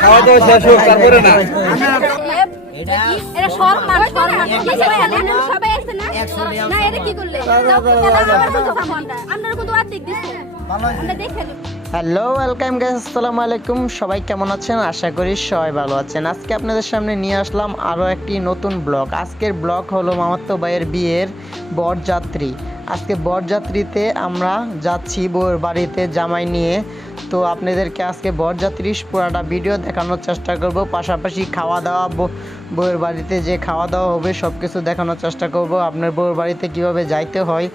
খাওয়া দাওয়া শেষ হোক তারপরে না। এটা সম্মান সম্মান কিছু এখানে সবাই আসছে না? না? এটা কি করলে? আপনারা কত আর্থিক দিচ্ছে। আমরা দেখে হ্যালো ওয়েলকাম গাইস আসসালামু আলাইকুম। সবাই কেমন আছেন? আশা করি সবাই ভালো আছেন। আজকে আপনাদের সামনে নিয়ে আসলাম আরও একটি নতুন ব্লগ। আজকের ব্লগ হলো মামাত্ম ভাইয়ের বিয়ের বরযাত্রী। আজকে বরযাত্রীতে আমরা যাচ্ছি বউয়ের বাড়িতে জামাই নিয়ে। তো আপনাদেরকে আজকে বরযাত্রীর পুরাটা ভিডিও দেখানোর চেষ্টা করব। পাশাপাশি খাওয়া দাওয়া বউয়ের বাড়িতে যে খাওয়া দাওয়া হবে সব কিছু দেখানোর চেষ্টা করব। আপনার বউয়ের বাড়িতে কীভাবে যাইতে হয়,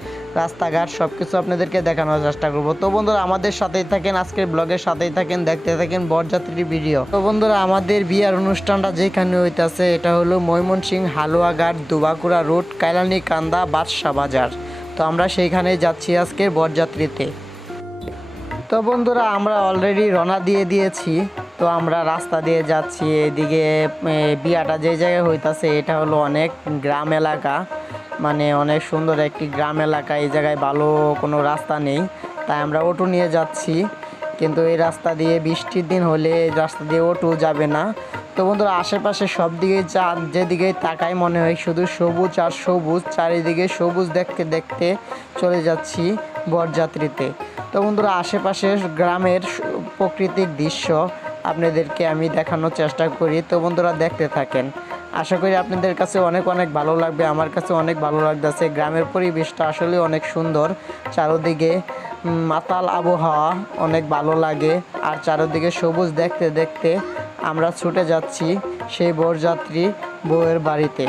রাস্তাঘাট সব কিছু আপনাদেরকে দেখানোর চেষ্টা করব। তো বন্ধুরা, আমাদের সাথেই থাকেন, আজকের ব্লগের সাথেই থাকেন, দেখতে থাকেন বরযাত্রীর ভিডিও। তো বন্ধুরা, আমাদের বিয়ার অনুষ্ঠানটা যেখানে হইতাছে, এটা হলো ময়মনসিং হালুয়াঘাট দুবাকুড়া রোড, কাইলানি কান্দা বাদশা বাজার। তো আমরা সেইখানে যাচ্ছি আজকের বরযাত্রীতে। তো বন্ধুরা, আমরা অলরেডি রওনা দিয়ে দিয়েছি। তো আমরা রাস্তা দিয়ে যাচ্ছি, এদিকে বিয়াটা যে জায়গায় হইতাছে, এটা হলো অনেক গ্রাম এলাকা। মানে অনেক সুন্দর একটি গ্রাম এলাকা, এই জায়গায় ভালো কোনো রাস্তা নেই। তাই আমরা অটো নিয়ে যাচ্ছি। কিন্তু এই রাস্তা দিয়ে বৃষ্টির দিন হলে রাস্তা দিয়ে অটো যাবে না। তো বন্ধুরা, আশেপাশে সব দিকে যা, যেদিকে তাকাই মনে হয় শুধু সবুজ আর সবুজ, চারিদিকে সবুজ দেখতে দেখতে চলে যাচ্ছি বরযাত্রীতে। তো বন্ধুরা, আশেপাশের গ্রামের প্রাকৃতিক দৃশ্য আপনাদেরকে আমি দেখানোর চেষ্টা করি। তো বন্ধুরা, দেখতে থাকেন। আশা করি আপনাদের কাছে অনেক অনেক ভালো লাগবে, আমার কাছে অনেক ভালো লাগতেছে। গ্রামের পরিবেশটা আসলে অনেক সুন্দর। চারোদিকে মাতাল আবহাওয়া অনেক ভালো লাগে। আর চারোদিকে সবুজ দেখতে দেখতে আমরা ছুটে যাচ্ছি সেই বরযাত্রী বউয়ের বাড়িতে।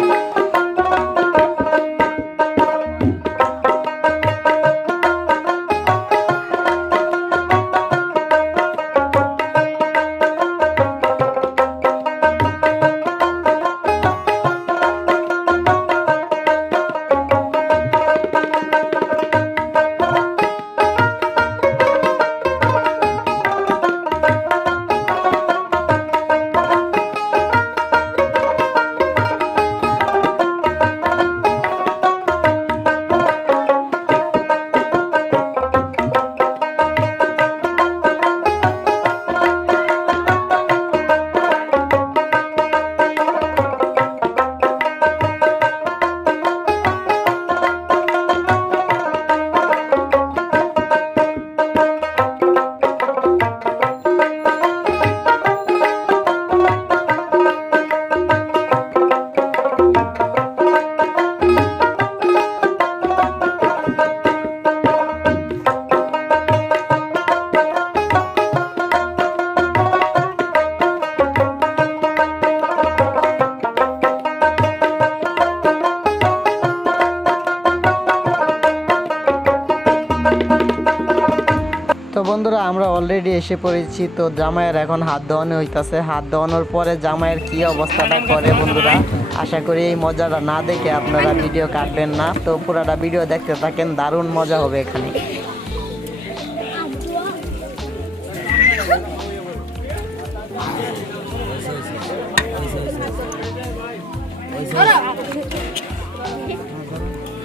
বন্ধুরা, আমরা অলরেডি এসে পড়েছি, তো জামাইয়ের এখন হাত ধোয়ানো হইতাছে। হাত ধোয়ানোর পরে জামাইয়ের কি অবস্থাটা করে বন্ধুরা? আশা করি এই মজাটা না দেখে আপনারা ভিডিও কাটবেন না। তো পুরাটা ভিডিও দেখতে থাকেন, দারুণ মজা হবে এখানে।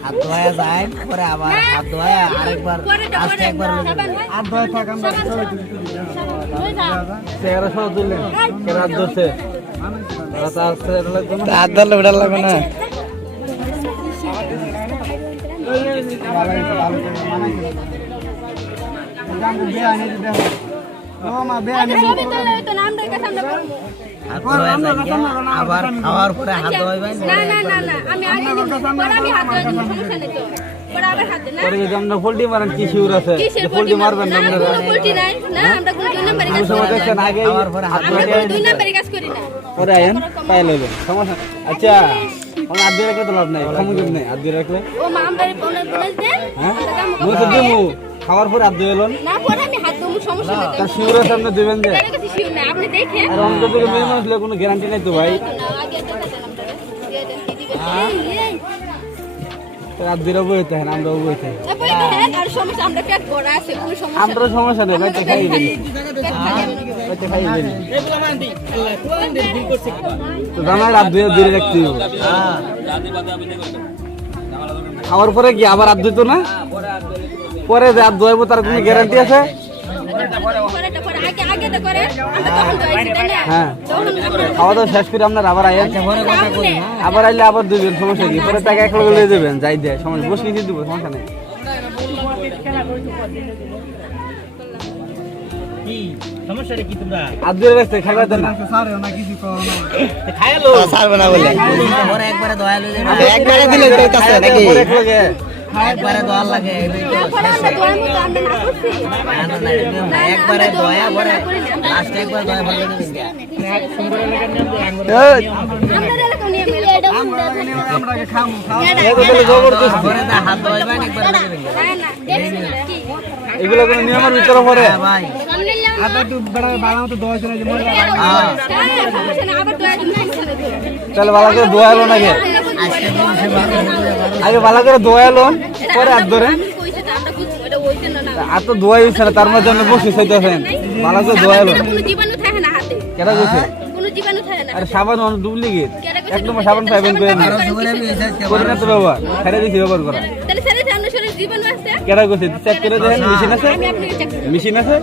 হাত ধোয়া যায় পরে আবার হাত ধোয়া আরেকবার আস্তে একবার আর ভয় থাক আমরা রাত ধরছে লাগবে না হাত কাছে। হাত আবার খাওয়ার পরে হাত ধোয়া যায় না না না না আমি আগে দিব পরে আমি হাত ধরে দিব সমস্যা নেই তো। পরে আবার হাত না? পরে যদি আমরা পোল্ট্রি মারেন কি শিউর আছে কিসের যে পোল্ট্রি মারবেন না না আপনারা নাই না আমরা কোনো দুই নম্বরে কাজ করি না। আগে খাওয়ার পরে হাত আমরা কোনো দুই নম্বরে কাজ করি না। পরে আয়েন পাই লইবেন সমস্যা আচ্ছা আমি আদ দিয়ে রাখলে তো লাভ নাই ক্ষমা কিন্তু নেই আদ দিয়ে রাখলে। ও মা আমরা ওনার বোনাস দেন হ্যাঁ? আমরা কাম মুই তো দিমু খাওয়ার পরে আদ দিয়ে এলেন না পরে আমি হাত দেবো সমস্যা নেই। তো তার শিউরের সামনে দিবেন যে। কোনো গ্যারান্টি নাই তো ভাই। না আগে দেখা দেন আপনারা দিয়ে দেন কি দিবেন এই এই রাত দিয়ে বইতে হ্যাঁ আমরা বইতে তারপরে দেখেন আর সমস্যা নেই। ভাই তো রাত রাখতে হবে খাওয়ার পরে কি আবার ধুইতো না? পরে যে ধোয়াবো তার কোনো গ্যারান্টি আছে? খাওয়া দাওয়া শেষ করে আপনার আবার পরে কথা কই আবার আইলে আবার দুইজন সমস্যা কি? পরে টাকা এক লগে লয়ে যাবেন যাই দেয় সমস্যা বসে নিয়ে দিব সমস্যা নেই। কি? সমস্যাটা কি তোমরা? আর দূরে খাইবার দেন না। খায়ালো ছাড়বে না বলে। পরে একবারে দয়া লইলে একবারে দিলে নাকি? পরে এক লগে। একবারে দয়া লাগে। একবারে দয়া পরে লাস্টে একবার দয়া কি এগুলো কোনো নিয়মের ভিতরে পড়ে হ্যাঁ ভাই চলে হ্যাঁ। তাহলে ভালো করে দোয়া এলো নাকি আগে ভালো করে দোয়া এলো পরে হাত ধরে। আর তো দোয়াই হচ্ছে না তার মধ্যে আপনি বসে চাইতেছেন। ভালো করে দোয়া এলো। সাবান দিলে কোনো জীবাণু থাকে না হাতে। কেটা কইছে? কোনো জীবাণু থাকে না। আর সাবান অনেক ডুপ্লিকেট। এক নম্বর সাবান পাইবেন করে না? আরও করে না তো ব্যবহার। ছেড়ে দিছি ব্যবহার করা। তাহলে স্যারের সামনে শরীরে জীবাণু আছে? কেটা কইছে? চেক করে দেখেন মেশিন আছে? মেশিন আছে?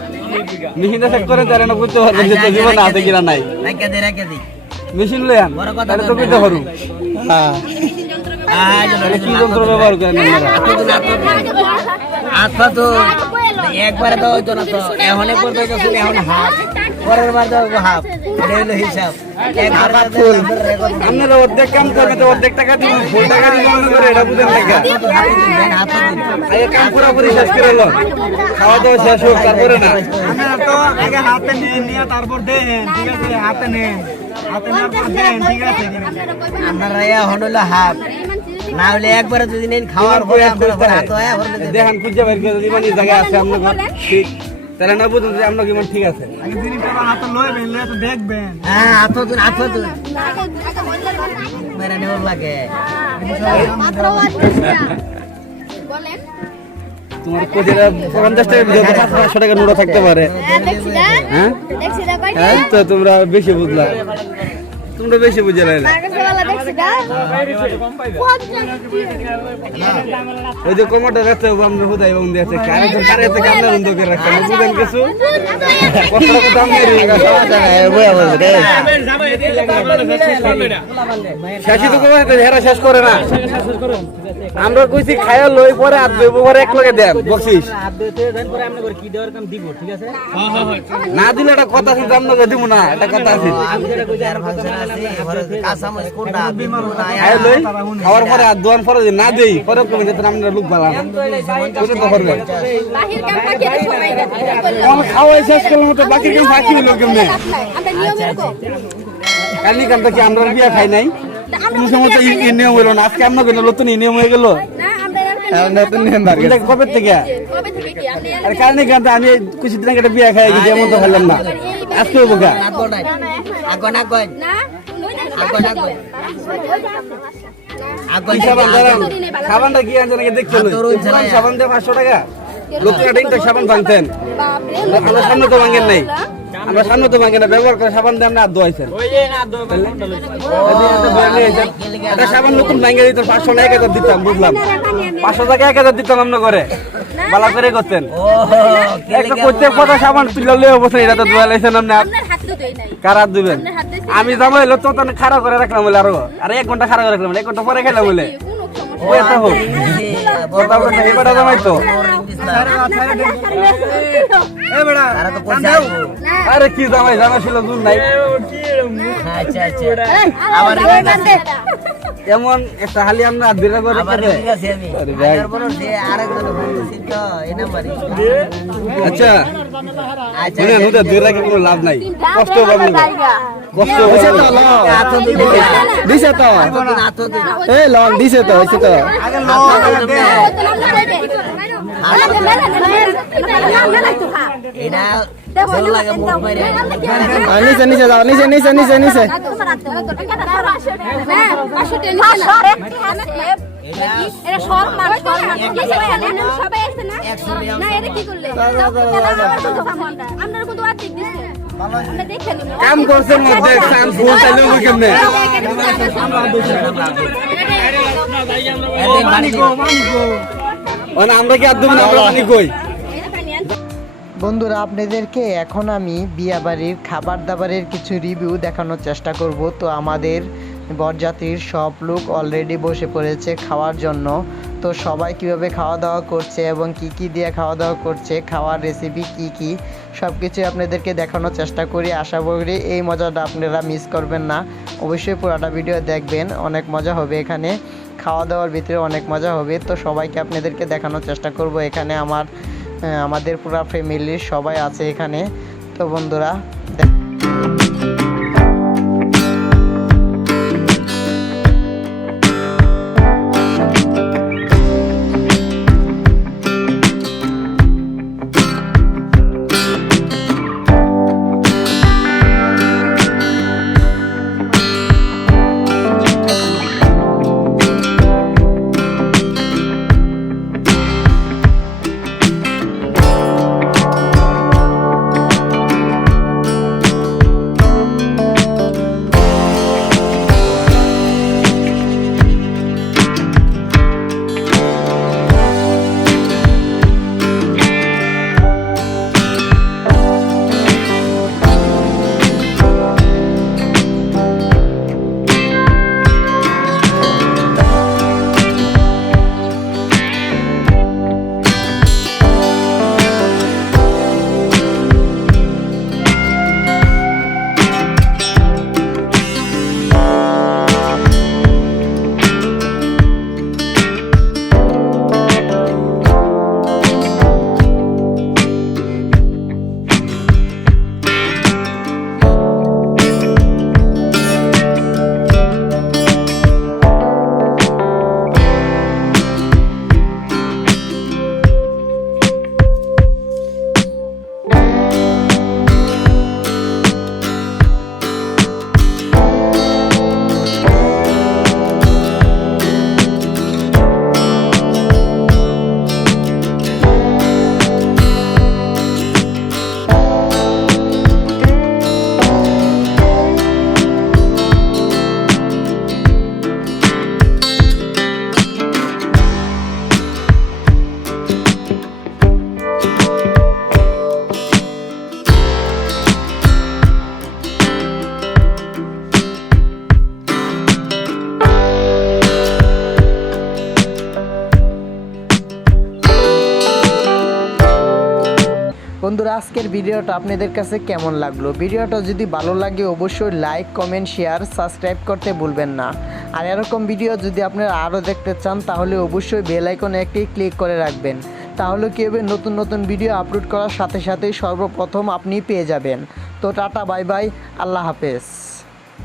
মেশিনটা চেক করে তারা না করতে পারবেন যে জীবন আছে কিনা নাই। মেশিন লয়ান বড় কথা তাহলে তো পারু। হ্যাঁ। হ্যাঁ কি যন্ত্র ব্যবহার করেন আপনারা তো একবারে তো হইতো না তো এখন একবার তো এখন হাত পরের বার তো হাফ। এটা হলো হিসাব। একবার ফুল। আপনারা অর্ধেক কাম করবেন তো অর্ধেক টাকা দিবেন ফুল টাকা দিবেন করে এটা বুঝেন না কেন? আগে কাম পুরোপুরি শেষ করে লো খাওয়া দাওয়া শেষ হোক তারপরে না। আপনারা এখন হলো হাফ না হলে একবারে যদি নেন খাওয়ার পরে আপনারা পরে হাত হয় ভরে খুঁজে বের করে দিবেন এই জায়গায় আছে আপনার ঠিক তাহলে না বুঝুন যে আপনার কেমন ঠিক আছে হ্যাঁ হাত হাত মেরা নেওয়ার লাগে বলেন তোমার কোচেরা পঞ্চাশ টাকার ভিতরে পাঁচশো টাকা নোটা থাকতে পারে দেখছি না হ্যাঁ দেখছি না কই হ্যাঁ তো তোমরা বেশি বুঝলা তোমরা বেশি বুঝে না ওই যে কমোটা রাখতে হবে আমরা হুদাই এবং দিয়েছে। কারে তো কারে তো কামনা বন্ধ করে রাখতে হবে বুঝেন কিছু কষ্ট কথা আমি বয়া শেষই তো হেরা শেষ করে না। আমরা কইছি খায়া লই পরে আর দুই পরে এক লগে দেন বকশিস। হাত ধুতে দেন পরে আমরা করে কি দেওয়ার কাম দিব ঠিক আছে? না দিলে একটা কথা আছে আমরা দিব না একটা কথা আছে। আমি যেটা কইছি আর ফাংশন আছে ঘরে কাঁচামরিচ কোনটা বিমল না খায়া লই খাওয়ার পরে আর দোয়ান পরে যদি না দেই পরে কমে যেত আমরা লোক বালা ওটা তো করবে। বাহির কাম ফাঁকি সময় গেছে আমার খাওয়াই শেষ করলাম তো বাকি কেউ ফাঁকি হইল কেমনে? আমরা নিয়ম এরকম কালি কামটা কি আমরা বিয়া খাই নাই? কোন সময় তো এই নিয়ম হইল না। আজকে আমরা কেন নতুন নিয়ম হয়ে গেল। না আমরা এরকম নতুন নিয়ম বার। এটা কবে থেকে? কবে থেকে কি? আপনি আর কারণে কারণে আমি কিছুদিন আগে বিয়া খাই গেছি এমন তো খাইলাম না। আজকে হব গা আগো সাবানটা কি হাতের ওই ঝালাই। সাবান দিয়ে পাঁচশো টাকা। সাবান ভাঙতেন বাপরে আমরা সামনে তো ভাঙেন নাই। আমরা সামনে তো না ব্যবহার করে সাবান দিয়ে আমরা নতুন ভাঙে দিত পাঁচশো না এক হাজার দিতাম বুঝলাম। পাঁচশো টাকা এক হাজার দিতাম আমরা করে করতেন। ও একটা প্রত্যেক কথা সাবান তুলে লয়ে অবস্থা এটা তো ধোয়া লাইছেন আপনি আপনার হাত তো দেই নাই। কার হাত দিবেন আমি যাব এলো তো খারাপ করে রাখলাম বলে আরও। আর এক ঘণ্টা খারাপ করে রাখলাম এক ঘণ্টা পরে খেলাম বলে। আরে কি জামাই জামা ছিল দূর নাই। আচ্ছা আচ্ছা। এমন একটা হালি আমরা দিয়ে করে তো এই আচ্ছা। আচ্ছা শুনে নুতে দূর কোনো লাভ নাই। কষ্ট পাবো কষ্ট হইছে তো ল হাত দিবে দিছে তো। হাত এ লন দিছে তো হইছে তো। নিচে নিচে যাও নিচে কাম করছেন মধ্যে কাম চাইলেও কেমনে মানে আমরা কি আর দেবো আমরা পানি কই বন্ধুরা আপনাদেরকে এখন আমি বিয়াবাড়ির খাবার দাবারের কিছু রিভিউ দেখানোর চেষ্টা করব। তো আমাদের বরযাত্রীর সব লোক অলরেডি বসে পড়েছে খাওয়ার জন্য। তো সবাই কীভাবে খাওয়া দাওয়া করছে এবং কি কি দিয়ে খাওয়া দাওয়া করছে খাওয়ার রেসিপি কি কি সব কিছু আপনাদেরকে দেখানোর চেষ্টা করি। আশা করি এই মজাটা আপনারা মিস করবেন না। অবশ্যই পুরাটা ভিডিও দেখবেন অনেক মজা হবে এখানে। খাওয়া দাওয়ার ভিতরে অনেক মজা হবে। তো সবাইকে আপনাদেরকে দেখানোর চেষ্টা করব। এখানে আমার আমাদের পুরা ফ্যামিলির সবাই আছে এখানে। তো বন্ধুরা বন্ধুরা, আজকের ভিডিওটা আপনাদের কাছে কেমন লাগল? ভিডিওটা যদি ভালো লাগে, অবশ্যই লাইক কমেন্ট শেয়ার সাবস্ক্রাইব করতে ভুলবেন না। আর এরকম ভিডিও যদি আপনারা আরও দেখতে চান, তাহলে অবশ্যই বেল একটি ক্লিক করে রাখবেন। তাহলে কী হবে? নতুন নতুন ভিডিও আপলোড করার সাথে সাথেই সর্বপ্রথম আপনি পেয়ে যাবেন। তো টাটা বাই বাই আল্লাহ হাফেজ।